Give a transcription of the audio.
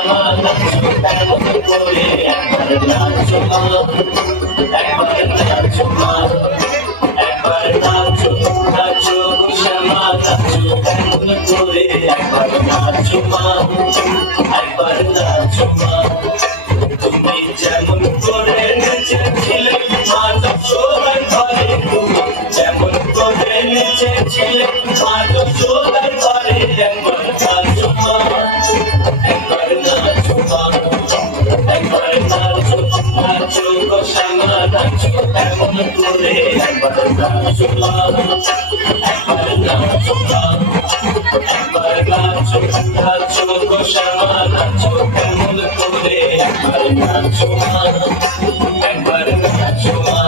শ্যামা নাচো এমন করে একবার নাচো মা, একবার নাচো মা, একবার নাচো নাচো শ্যামা নাচো এমন করে একবার নাচো মা, একবার নাচো মা। তুমি যেমন করে নেচেছিলে মা যশোদার ঘরে, তুমি যেমন করে নেচেছিলে মা যশোদার ঘরে, একবার নাচো মা, একবার নাচো মা, একবার নাচো নাচো গো শ্যামা নাচো এমন করে একবার নাচো মা, একবার নাচো মা, একবার নাচো নাচো গো শ্যামা নাচো এমন করে একবার নাচো মা, একবার নাচো মা।